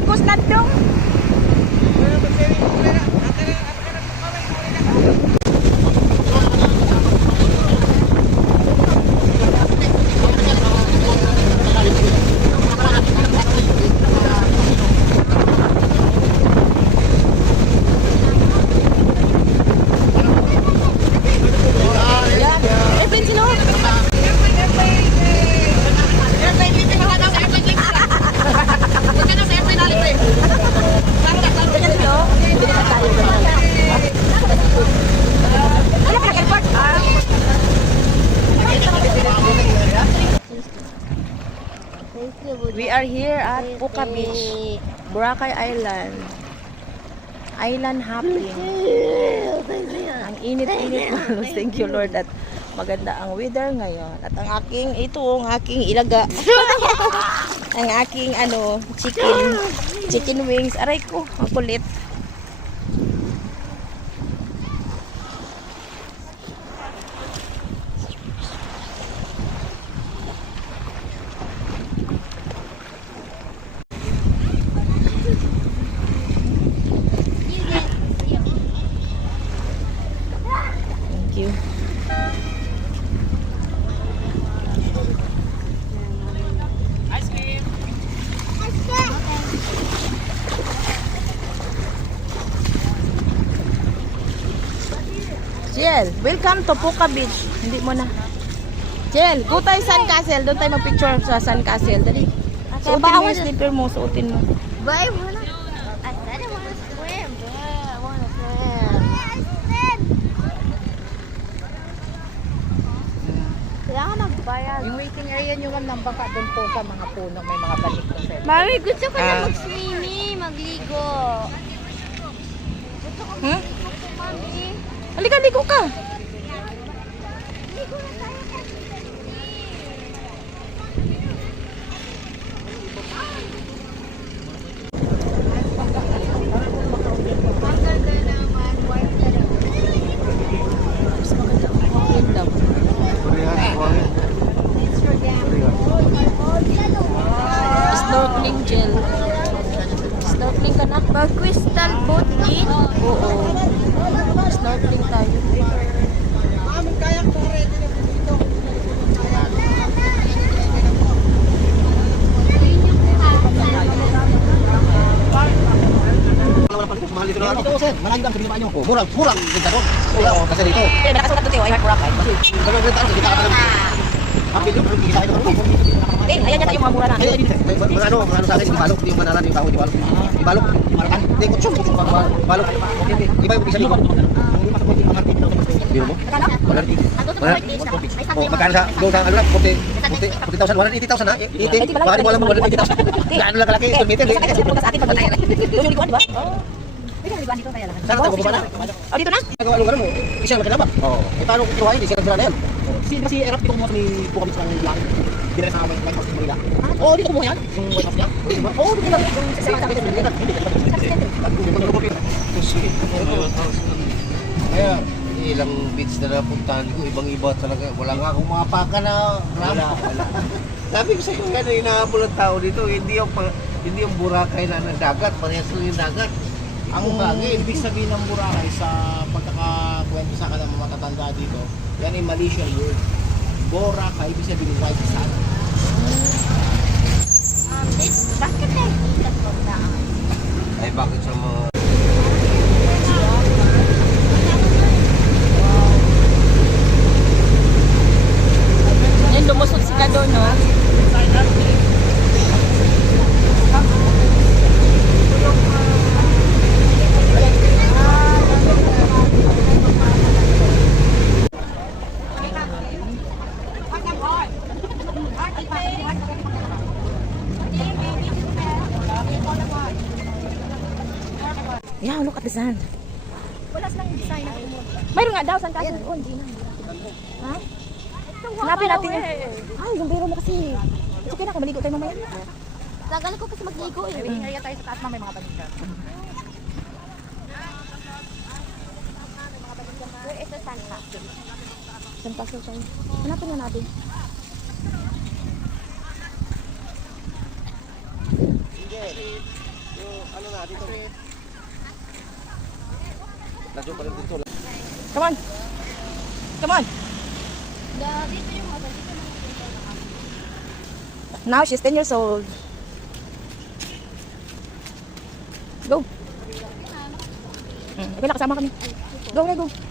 Good kusnad dong. We are here at Puka Beach, Boracay Island. Island hopping. Ang init-init malos. Thank you Lord at maganda ang weather ngayon. At ang aking, ito ang aking ilaga. Ang aking chicken wings. Aray ko, ang kulit. Jel, welcome to Puka Beach. Hindi mo na. Jel, go tayo Sun Castle. Doon tayo mag-picture sa Sun Castle. Dali. Suotin mo yung slipper mo. Suotin mo. But I wanna. I said I wanna swim. Yeah, I wanna swim. Kailangan magbayad. Yung waiting area nyo ng bangka doon po sa mga puno. May mga balik doon sa'yo. Mami, gusto ko na mag-swimming, magligo. Gusto ko magligo po, Mami. Halika, ligo ka. Ligo na tayo kasi. Snorkeling gel. Snorkeling ka na? Mag-crystal boat din? Oo. Snorkeling tayo. Mahal dito na ito, sir. Malayo lang sa binibaan nyo. Murang ganda doon. Oo, kasi dito. Kaya nakasulat doon tayo. I heart Boracay. Talagang ganda, hindi ka talagang happy doon, hindi kita ito. Ayan yan yung mga mura na. Mga ano sa akin, ibalok, hindi yung manalan, yung tawag, ibalok. Ibalok, marakan, hindi, kutsyon, ibalok. Iba yung isa dito. Biro mo? Kano? 180. Oh, magkano sa, doon sa, ano lang, 40,000, 180,000 na, 80. Baka di mo alam mo, 180,000. Gaano lang kalaki, square meter. Isa kayo sa atin pag doon yung likuan, di ba? Pwede ang likuan dito kaya lang. Saan ito, baba na? Oh, dito na? Nagawa lugar mo, isa lang kinabak. Oo. Eh, paano kinuha yun, sira na yan. Si Erap, dito kumuha sa may Puka Beach ng lang. Dire sa White House ng Manila. Oo, dito kumuha yan. Yung White House niya. Oo, dito lang. Yung sa mga Kaya, ilang beach na napuntahan ko, ibang-iba talaga. Wala nga akong mga paka na wala. Sabi ko sa inyo, ano, inahabol ang tao dito, hindi yung Boracay na ng dagat, parehas lang yung dagat. Ang ibig sabihin ng Boracay sa pagkakakwento sa kanang matatanda dito, yan ay Malaysian word. Boracay, ibig sabihin white sand. Bakit tayo kita po daan? Ay, bakit sa mga... Yan, lumusot si Kado, no? Yeah, look at the sand. Wala silang design na kumot. Mayroon nga daw, saan kasi? Oh, hindi na. Ha? Hanapin natin yun. Ay, yung biro mo kasi. It's okay na kung maligo tayo mamaya. Tagal ko kasi magligo eh. Waiting area tayo sa taas, may mga balikan. Where is the sand castle? Saan castle tayo? Hanapin na natin. ano na dito. Radyo pa rin dito. Come on. Come on. Dito yung mga dito na Now she's 10 years old. Go. Okay na, kasama kami. Go, go.